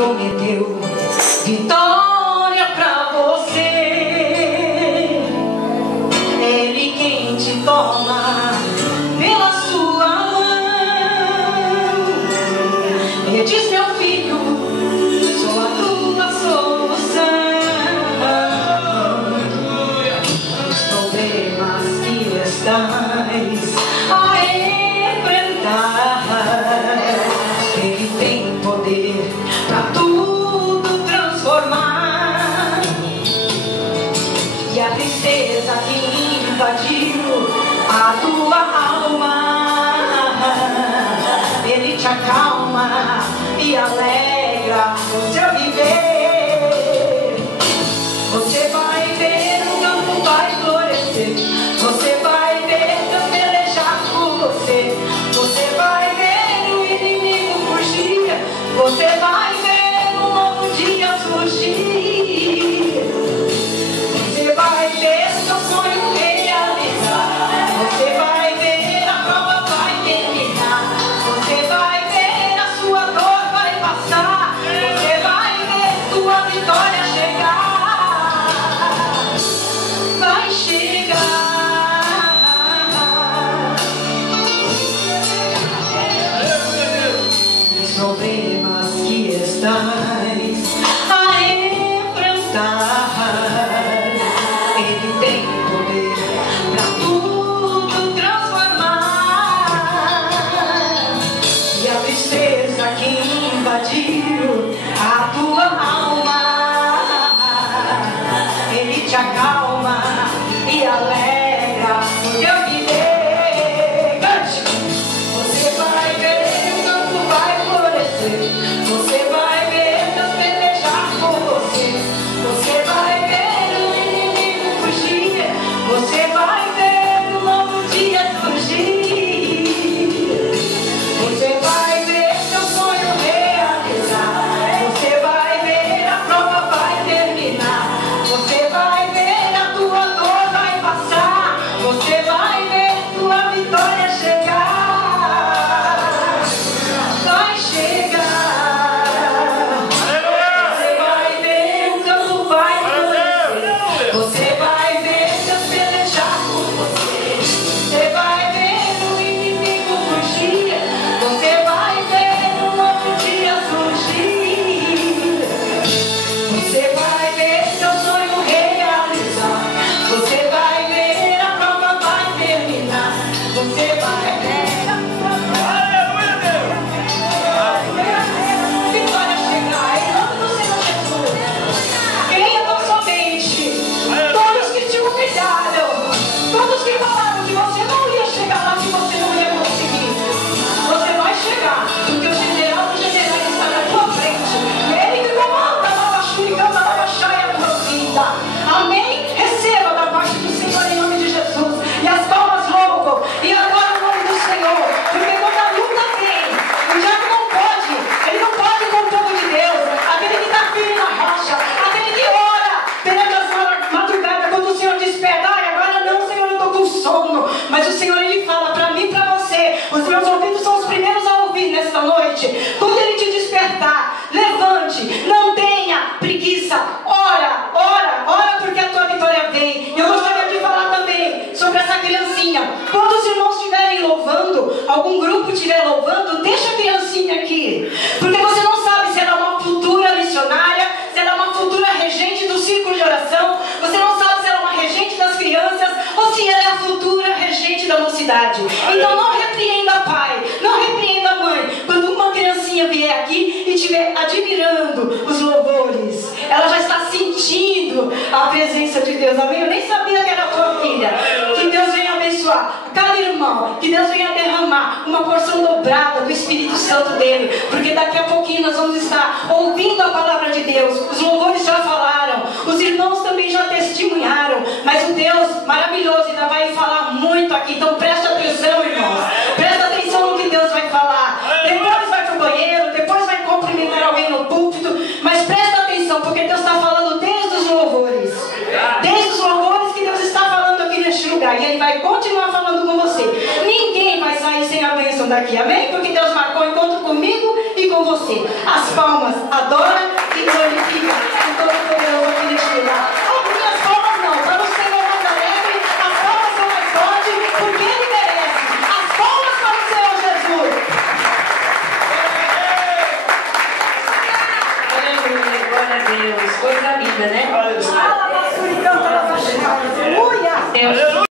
prometeu vitória pra você. Ele quem te toma pela sua mão. Ele diz: meu filho, sou a tua solução. Os problemas que estás a enfrentar, Ele tem poder pra tudo transformar. E a tristeza que invadiu a tua alma, Ele te acalma e alegra o seu viver. Você vai ver, o campo vai florescer. Você vai ver Deus pelejar por você. Você vai ver o inimigo fugir. Você vai ver um novo dia surgir. Você vai ver seu sonho realizar. Você vai ver a prova vai terminar. Você vai ver a sua dor vai passar. Você vai ver tua vitória chegar. Vai chegar. Os problemas que estás a enfrentar, Ele tem poder pra tudo transformar. E a tristeza que invadiu a tua alma, Ele te acalma e alegra o teu viver. Cante! Você vai ver, o campo vai florescer. Você vai ver Deus pelejar por você. Você vai ver o inimigo fugir. Você vai ver um novo dia surgir. Você vai ver seu sonho realizar. Você vai ver a prova vai terminar. Você vai ver a tua dor vai passar. Você vai ver tua vitória chegar. Vai chegar. Você vai ver o campo vai florescer. Você vai ver Deus pelejar por você. Você vai ver o inimigo fugir. Você vai ver um novo dia surgir. Você vai ver seu sonho realizar. Você vai ver a prova vai terminar. Você vai ver a vitória chegar. Em nome do Senhor Jesus. Queria tão somente todos que te humilharam, todos que falaram que você não ia chegar lá, que você não ia conseguir. Você vai chegar, porque o general dos generais está na tua frente. E Ele que comanda a nova churicanda, a nova chaia a tua vida. Amém? Receba da parte do Senhor em nome de Jesus. E as palmas roubam. E agora o nome do Senhor. Porque quando a luta vem, o diabo não pode. Ele não pode com o povo de Deus. Aquele que está firme na rocha. Aquele que ora perante as madrugadas. Quando o Senhor desperta, ai, agora não, Senhor, eu estou com sono. Mas o Senhor, Ele fala para mim e para você. Os meus ouvidos são os primeiros a ouvir nesta noite. Quando Ele te despertar, levante. Não tenha preguiça. Ora, ora, ora, porque a tua vitória vem. Eu gostaria de falar também sobre essa criancinha. Quando os irmãos estiverem louvando, algum grupo estiver louvando, deixa a criancinha aqui. Porque você não sabe se ela é uma futura missionária, se ela é uma futura regente do círculo de oração. Você não sabe se ela é uma regente das crianças ou se ela é a futura regente da mocidade. Então não repreenda pai, não repreenda mãe. Quando uma criancinha vier aqui e estiver admirando os louvores, ela já está sentindo a presença de Deus. Amém? Eu nem sabia que era tua filha. Que Deus venha abençoar cada irmão. Que Deus venha derramar uma porção dobrada do Espírito Santo dele. Porque daqui a pouquinho nós vamos estar ouvindo a palavra de Deus. Os louvores já falaram. Os irmãos também já testemunharam. Mas o Deus maravilhoso ainda vai falar muito aqui. Então preste atenção, irmãos. Preste atenção no que Deus vai falar. Depois vai pro banheiro. Depois vai cumprimentar alguém no púlpito. Mas presta atenção, porque Deus está falando desde os louvores. Desde os louvores que Deus está falando aqui neste lugar. E Ele vai continuar falando com você. Ninguém vai sair sem a bênção bênção daqui, amém? Porque Deus marcou o encontro comigo e com você. As palmas, adora e glorifica o Todo-Poderoso aqui neste lugar. As minhas palmas não, para o Senhor mais alegre, as palmas são mais fortes, porque Ele merece. As palmas para o Senhor Jesus. Aleluia, glória a Deus. Coisa linda, né? Aleluia. Deus.